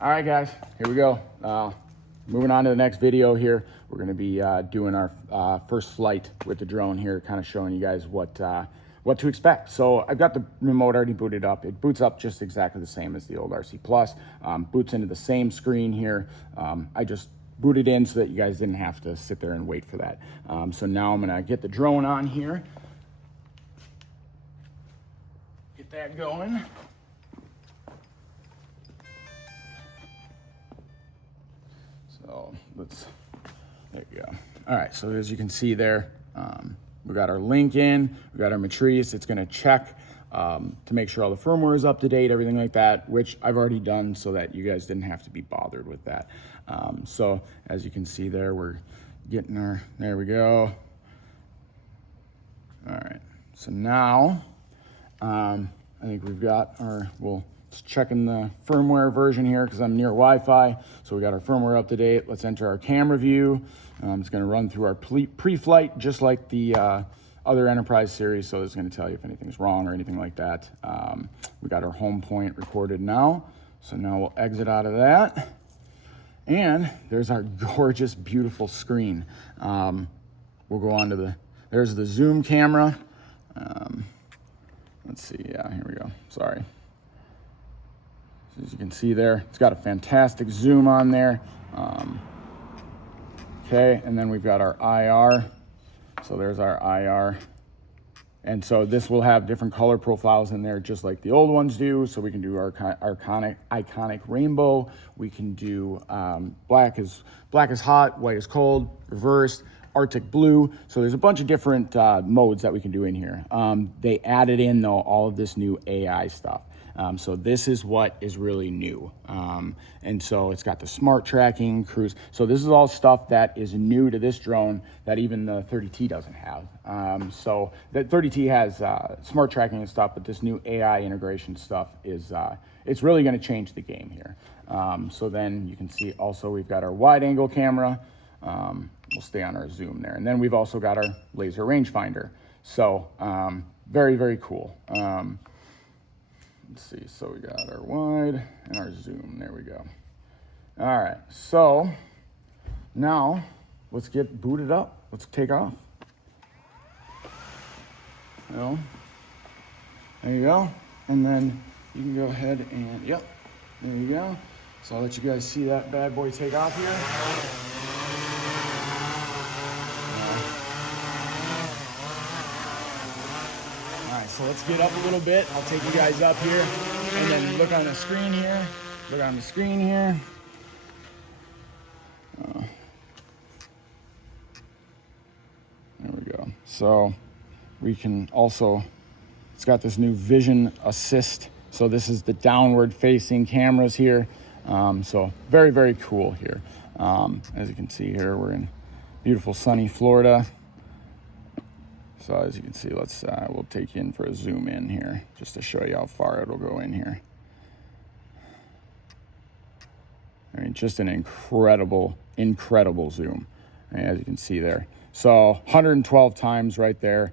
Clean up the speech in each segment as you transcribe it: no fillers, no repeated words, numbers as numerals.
All right, guys, here we go. Moving on to the next video here. We're going to be doing our first flight with the drone here, kind of showing you guys what to expect. So I've got the remote already booted up. It boots up just exactly the same as the old RC Plus. Boots into the same screen here. I just booted in so that you guys didn't have to sit there and wait for that. So now I'm going to get the drone on here. Get that going. So there you go. All right, so as you can see there, we got our link in, we got our Matrice. It's gonna check to make sure all the firmware is up to date, everything like that, which I've already done so that you guys didn't have to be bothered with that. So as you can see there, we're getting there we go. All right, so now I think we've got just checking the firmware version here because I'm near Wi-Fi. So we got our firmware up to date. Let's enter our camera view. It's going to run through our pre-flight just like the other Enterprise series. So it's going to tell you if anything's wrong or anything like that. We got our home point recorded now. So now we'll exit out of that. And there's our gorgeous, beautiful screen. We'll go on to there's the zoom camera. Let's see, yeah, here we go, sorry. As you can see there, it's got a fantastic zoom on there. Okay, and then we've got our IR. So there's our IR. And so this will have different color profiles in there, just like the old ones do. So we can do our iconic rainbow. We can do black is hot, white is cold, reversed, Arctic blue. So there's a bunch of different modes that we can do in here. They added in, though, all of this new AI stuff. So this is what is really new. And so it's got the smart tracking, cruise. So this is all stuff that is new to this drone that even the 30T doesn't have. So the 30T has smart tracking and stuff, but this new AI integration stuff is, it's really gonna change the game here. So then you can see also we've got our wide angle camera. We'll stay on our zoom there. And then we've also got our laser rangefinder. So very, very cool. Let's see, so we got our wide and our zoom, there we go. All right, so now let's get booted up. Let's take off. Well, there you go. And then you can go ahead and, yep, there you go. So I'll let you guys see that bad boy take off here. So let's get up a little bit. I'll take you guys up here and then look on the screen here. Look on the screen here. There we go. So we can also, it's got this new vision assist. So this is the downward facing cameras here. So very, very cool here. As you can see here, we're in beautiful sunny Florida. So as you can see, we'll take you in for a zoom in here, just to show you how far it'll go in here. I mean, just an incredible, incredible zoom, as you can see there. So 112 times right there.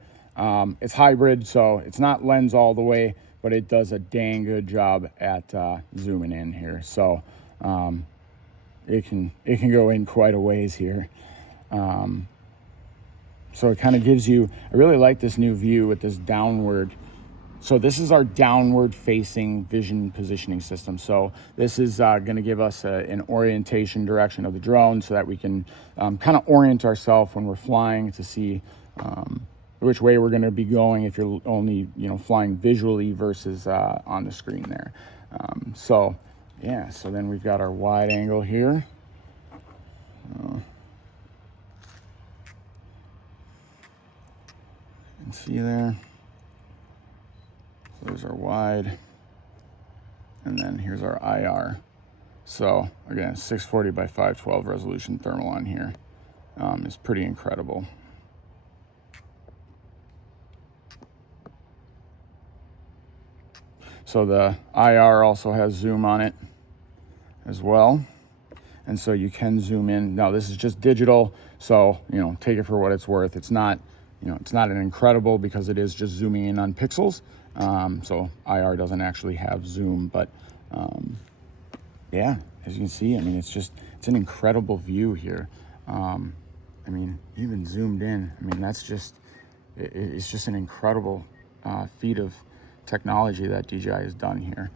It's hybrid, so it's not lens all the way, but it does a dang good job at zooming in here. So it can go in quite a ways here. So it kind of gives you, I really like this new view with this downward. So this is our downward facing vision positioning system. So this is going to give us an orientation direction of the drone so that we can kind of orient ourselves when we're flying to see which way we're going to be going if you're only, flying visually versus on the screen there. So yeah, so then we've got our wide angle here. See there, so there's our wide, and then here's our IR. So again, 640 by 512 resolution thermal on here is pretty incredible. So the IR also has zoom on it as well, and so you can zoom in. Now this is just digital, so take it for what it's worth. It's not it's not an incredible because it is just zooming in on pixels. So IR doesn't actually have zoom, but yeah, as you can see, I mean, it's an incredible view here. I mean, even zoomed in, I mean, it's just an incredible feat of technology that DJI has done here.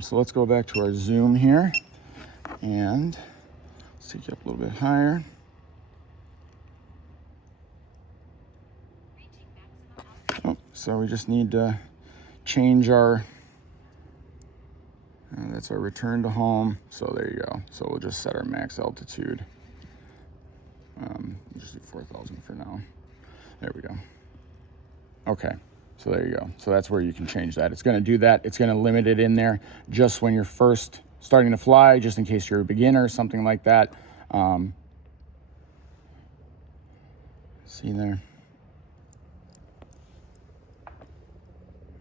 So let's go back to our zoom here, and let's take you up a little bit higher. Oh, so we just need to change our, that's our return to home. So there you go. So we'll just set our max altitude. We'll just do 4,000 for now. There we go. Okay, so there you go. So that's where you can change that. It's going to do that. It's going to limit it in there just when you're first starting to fly, just in case you're a beginner or something like that. See there?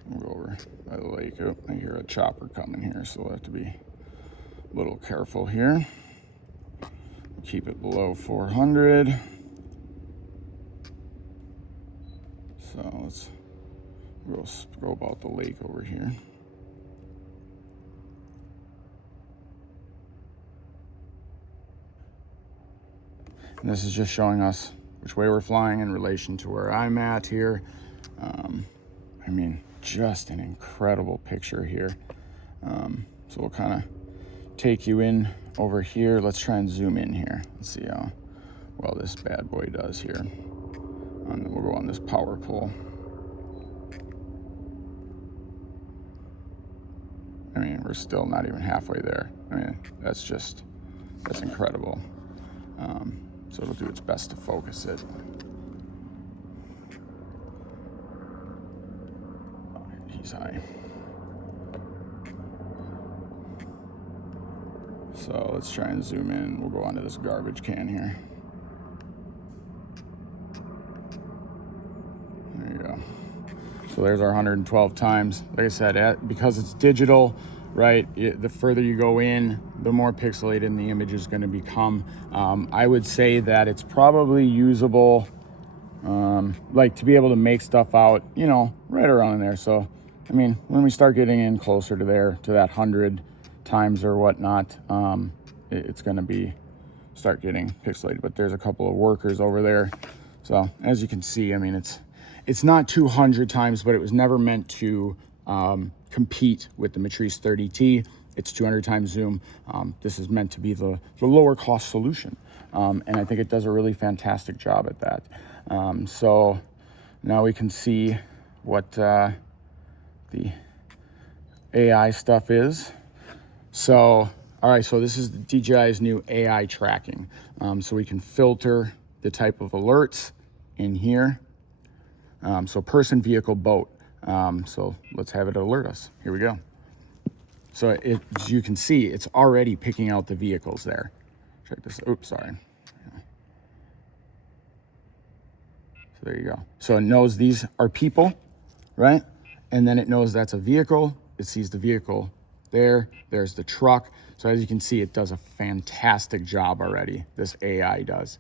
We'll go over by the lake. Oh, I hear a chopper coming here, so we'll have to be a little careful here. Keep it below 400. So let's go about the lake over here. And this is just showing us which way we're flying in relation to where I'm at here. I mean, just an incredible picture here. So we'll kind of take you in over here. Let's try and zoom in here. Let's see how well this bad boy does here. And we'll go on this power pole. I mean, we're still not even halfway there. I mean, that's incredible. So it'll do its best to focus it. He's high. So let's try and zoom in. We'll go onto this garbage can here. There you go. So there's our 112 times. Like I said, because it's digital, right, the further you go in, the more pixelated the image is going to become. I would say that it's probably usable, like to be able to make stuff out, you know, right around there. So, I mean, when we start getting in closer to that 100 times or whatnot, it's going to start getting pixelated. But there's a couple of workers over there. So as you can see, I mean, it's not 200 times, but it was never meant to compete with the Matrice 30T. It's 200 times zoom. This is meant to be the lower cost solution. And I think it does a really fantastic job at that. So now we can see what the AI stuff is. So, all right, so this is DJI's new AI tracking. So we can filter the type of alerts in here. So person, vehicle, boat. So let's have it alert us. Here we go. So as you can see, it's already picking out the vehicles there. Check this. Oops, sorry. So there you go. So it knows these are people, right? And then it knows that's a vehicle. It sees the vehicle there. There's the truck. So as you can see, it does a fantastic job already. This AI does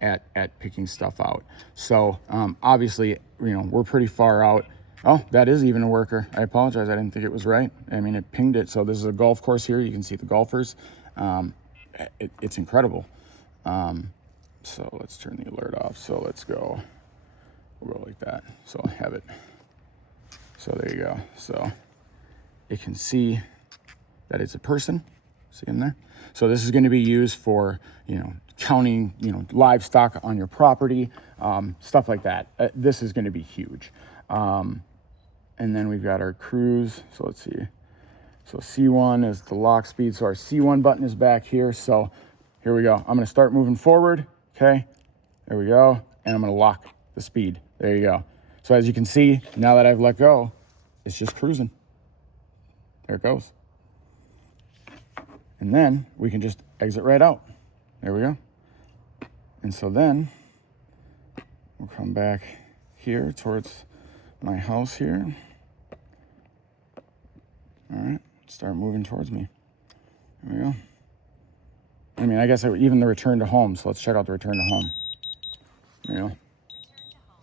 at picking stuff out. So obviously, you know, we're pretty far out. Oh, that is even a worker. I apologize. I didn't think it was right. I mean, it pinged it. So this is a golf course here. You can see the golfers. It's incredible. So let's turn the alert off. So let's go. We'll go like that. So I'll have it. So there you go. So it can see that it's a person. See him there? So this is going to be used for, you know, counting, you know, livestock on your property, stuff like that. This is going to be huge. And then we've got our cruise. So let's see. So C1 is the lock speed. So our C1 button is back here. So here we go. I'm going to start moving forward. Okay. There we go. And I'm going to lock the speed. There you go. So as you can see, now that I've let go, it's just cruising. There it goes. And then we can just exit right out. There we go. And so then we'll come back here towards my house here. All right, start moving towards me. There we go. I mean, I guess even the return to home. So let's check out the return to home. There you go.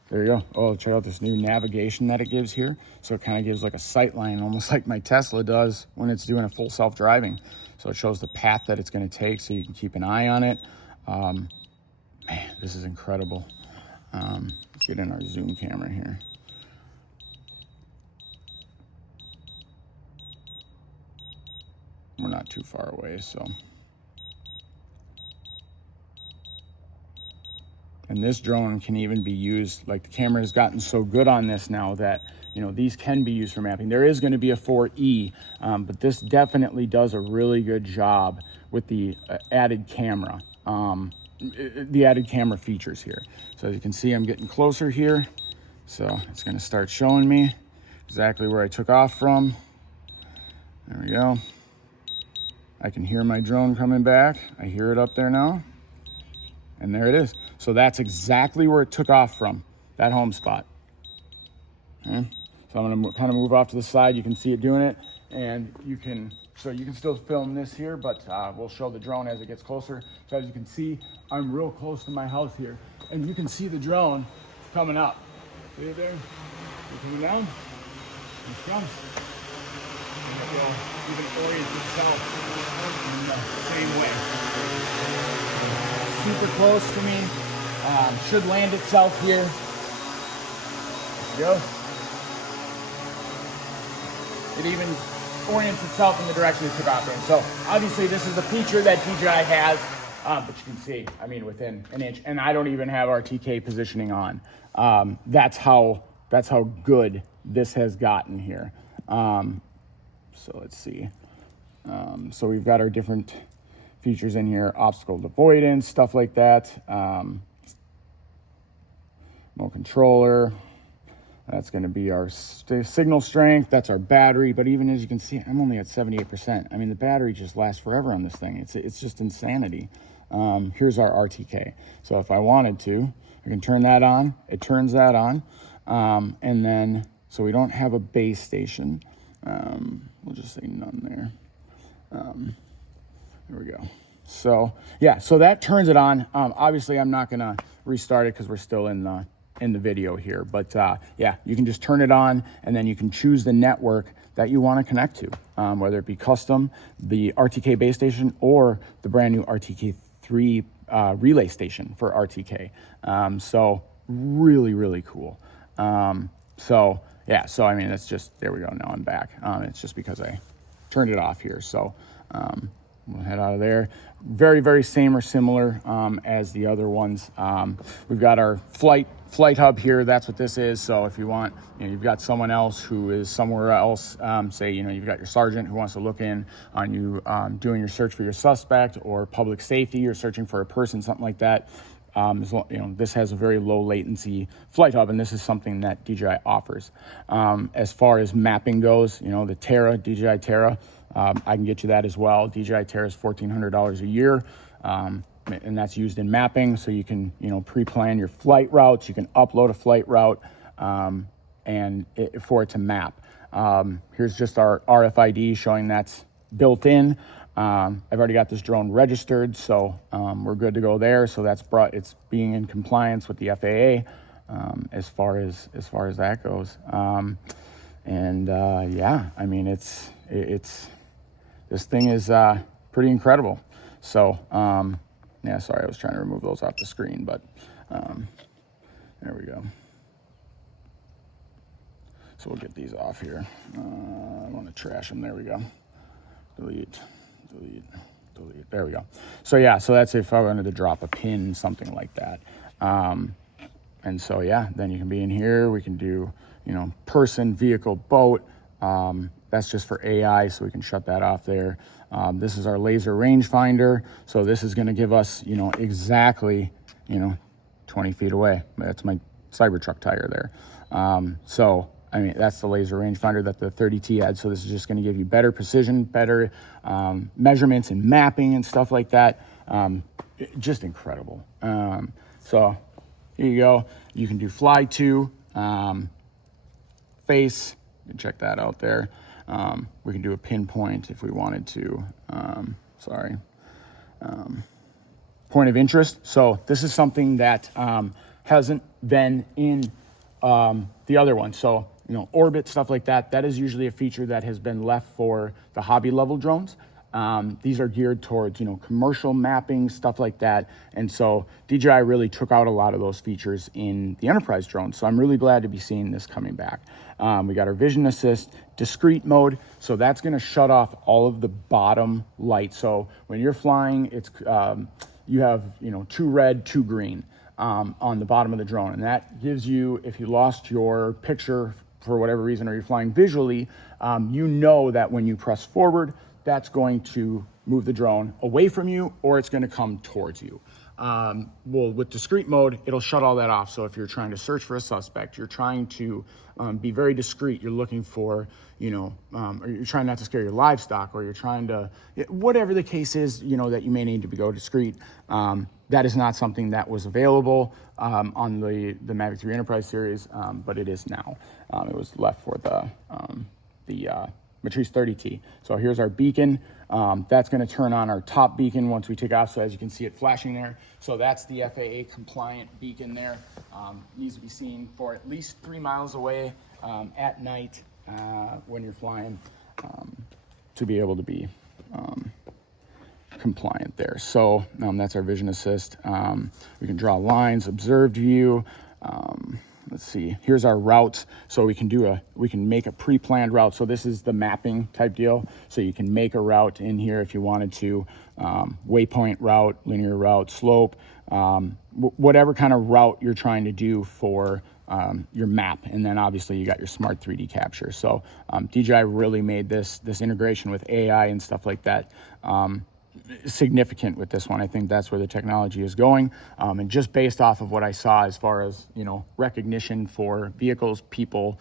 there you go. Oh, check out this new navigation that it gives here. So it kind of gives like a sight line, almost like my Tesla does when it's doing a full self-driving. So it shows the path that it's going to take so you can keep an eye on it. Man, this is incredible. Let's get in our zoom camera here. We're not too far away, so. And this drone can even be used, like the camera has gotten so good on this now that, you know, these can be used for mapping. There is going to be a 4E, but this definitely does a really good job with the added camera, the added camera features here. So as you can see, I'm getting closer here. So it's going to start showing me exactly where I took off from. There we go. I can hear my drone coming back. I hear it up there now. And there it is. So that's exactly where it took off from, that home spot. Okay. So I'm gonna kind of move off to the side. You can see it doing it, and you can still film this here, but we'll show the drone as it gets closer. So as you can see, I'm real close to my house here, and you can see the drone coming up. See it there? It's coming down. Here it comes. And it will even orient itself in the same way. Super close to me. Should land itself here. There you go. It even orients itself in the direction it took off in. So obviously this is a feature that DJI has, but you can see, I mean, within an inch, and I don't even have RTK positioning on. That's how good this has gotten here. So let's see. So we've got our different features in here, obstacle avoidance, stuff like that. No controller. That's going to be our signal strength. That's our battery. But even as you can see, I'm only at 78%. I mean, the battery just lasts forever on this thing. It's just insanity. Here's our RTK. So if I wanted to, I can turn that on. It turns that on. And then, so we don't have a base station. We'll just say none there. There we go. So yeah, so that turns it on. Obviously I'm not gonna restart it because we're still in the video here, but yeah, you can just turn it on, and then you can choose the network that you want to connect to, whether it be custom, the RTK base station, or the brand new RTK3 relay station for RTK. So really cool. So yeah, so I mean, it's just, there we go, now I'm back. It's just because I turned it off here. So we'll head out of there. Very same or similar as the other ones. We've got our flight hub here. That's what this is. So if you want, you know, you've got someone else who is somewhere else, say, you know, you've got your sergeant who wants to look in on you doing your search for your suspect, or public safety, you're searching for a person, something like that. You know, this has a very low latency flight hub, and this is something that DJI offers. As far as mapping goes, you know, the Terra, DJI Terra, I can get you that as well. DJI Terra is $1,400 a year, and that's used in mapping. So you can, you know, pre-plan your flight routes. You can upload a flight route for it to map. Here's just our RFID showing that's built in. I've already got this drone registered, so we're good to go there. So it's being in compliance with the FAA as far as that goes. Yeah, I mean, it's this thing is pretty incredible. So yeah, sorry, I was trying to remove those off the screen, but there we go. So we'll get these off here. I want to trash them. There we go. Delete. There we go. So yeah, so that's if I wanted to drop a pin, something like that. And so yeah, then you can be in here. We can do, you know, person, vehicle, boat. That's just for AI, so we can shut that off there. This is our laser rangefinder. So this is going to give us, you know, exactly, you know, 20 feet away. That's my Cybertruck tire there. So I mean, that's the laser rangefinder that the 30T had. So this is just going to give you better precision, better measurements and mapping and stuff like that. Just incredible. So here you go. You can do fly to, face. You can check that out there. We can do a pinpoint if we wanted to. Point of interest. So this is something that hasn't been in the other one. So, orbit, stuff like that, that is usually a feature that has been left for the hobby level drones. These are geared towards, commercial mapping, stuff like that. And so DJI really took out a lot of those features in the enterprise drones. So I'm really glad to be seeing this coming back. We got our vision assist, discrete mode. So that's going to shut off all of the bottom light. So when you're flying, it's you have, 2 red, 2 green on the bottom of the drone. And that gives you, if you lost your picture for whatever reason, or you're flying visually, that when you press forward, that's going to move the drone away from you, or it's going to come towards you. Well, with discrete mode, it'll shut all that off. So if you're trying to search for a suspect, you're trying to be very discreet, you're looking for, or you're trying not to scare your livestock, or you're trying to, whatever the case is, that you may need to go discreet. That is not something that was available on the Mavic 3 Enterprise series, but it is now. It was left for the Matrice 30T. So here's our beacon. That's going to turn on our top beacon once we take off. So as you can see it flashing there. So that's the FAA compliant beacon there. Needs to be seen for at least 3 miles away at night when you're flying to be able to be compliant there. So that's our vision assist. We can draw lines, observed view. Let's see, here's our routes. So we can make a pre-planned route. So this is the mapping type deal. So you can make a route in here if you wanted to, waypoint route, linear route, slope, whatever kind of route you're trying to do for your map. And then obviously you got your smart 3D capture. So DJI really made this integration with AI and stuff like that significant with this one. I think that's where the technology is going. And just based off of what I saw as far as, recognition for vehicles, people,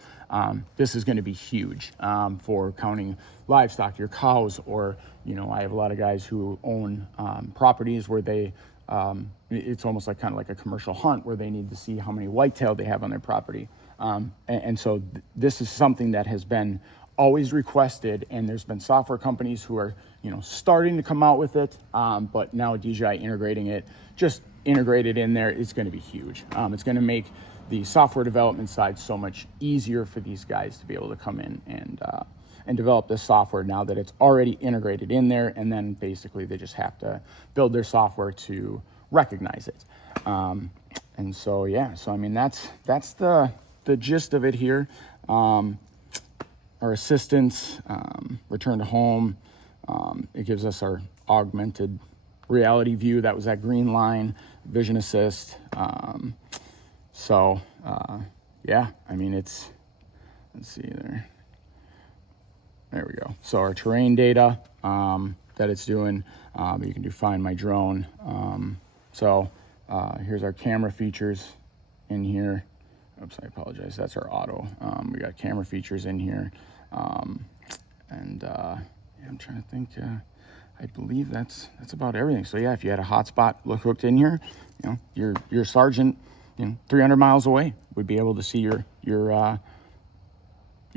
this is going to be huge for counting livestock, your cows, or, I have a lot of guys who own properties where they, it's almost like kind of like a commercial hunt where they need to see how many whitetail they have on their property. And so this is something that has been always requested, and there's been software companies who are, starting to come out with it, but now DJI integrating it, just integrated in there, is going to be huge. It's going to make the software development side so much easier for these guys to be able to come in and develop this software now that it's already integrated in there, and then basically they just have to build their software to recognize it. And so, yeah, so I mean, that's the gist of it here. Our assistance, return to home, it gives us our augmented reality view. That was that green line, vision assist. Yeah, I mean, let's see there. There we go. So our terrain data that it's doing, you can do find my drone. Here's our camera features in here. Oops, I apologize. That's our auto. We got camera features in here. I'm trying to think. I believe that's about everything. So yeah, if you had a hotspot hooked in here, your sergeant, 300 miles away would be able to see your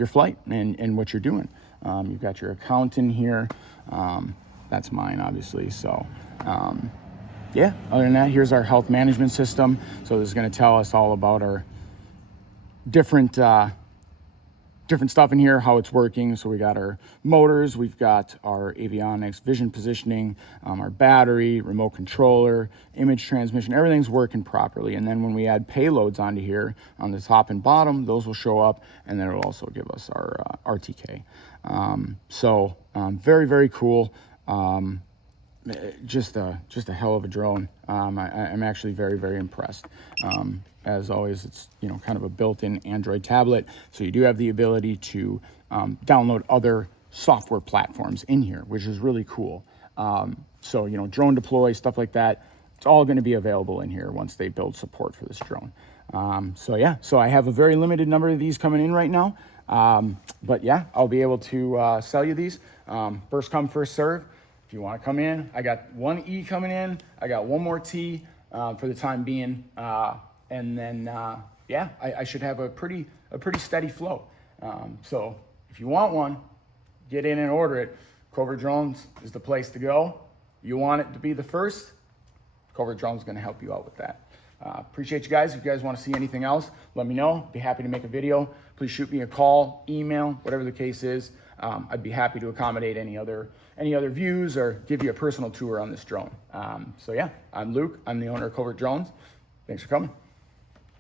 flight and what you're doing. You've got your account in here. That's mine, obviously. So yeah, other than that, here's our health management system. So this is going to tell us all about our different stuff in here, how it's working. So we got our motors, we've got our avionics, vision positioning, our battery, remote controller, image transmission, everything's working properly. And then when we add payloads onto here on the top and bottom, those will show up, and then it'll also give us our RTK. Very, very cool. Just a hell of a drone. I'm actually very, very impressed. As always, it's kind of a built-in Android tablet, so you do have the ability to download other software platforms in here, which is really cool. Drone deploy, stuff like that, it's all going to be available in here once they build support for this drone. So I have a very limited number of these coming in right now, but yeah, I'll be able to sell you these. First come, first serve. If you want to come in, I got one E coming in. I got one more T for the time being. And then, I should have a pretty steady flow. So if you want one, get in and order it. Covert Drones is the place to go. You want it to be the first, Covert Drones is going to help you out with that. Appreciate you guys. If you guys want to see anything else, let me know. Be happy to make a video. Please shoot me a call, email, whatever the case is. I'd be happy to accommodate any other views or give you a personal tour on this drone. So yeah, I'm Luke. I'm the owner of Covert Drones. Thanks for coming.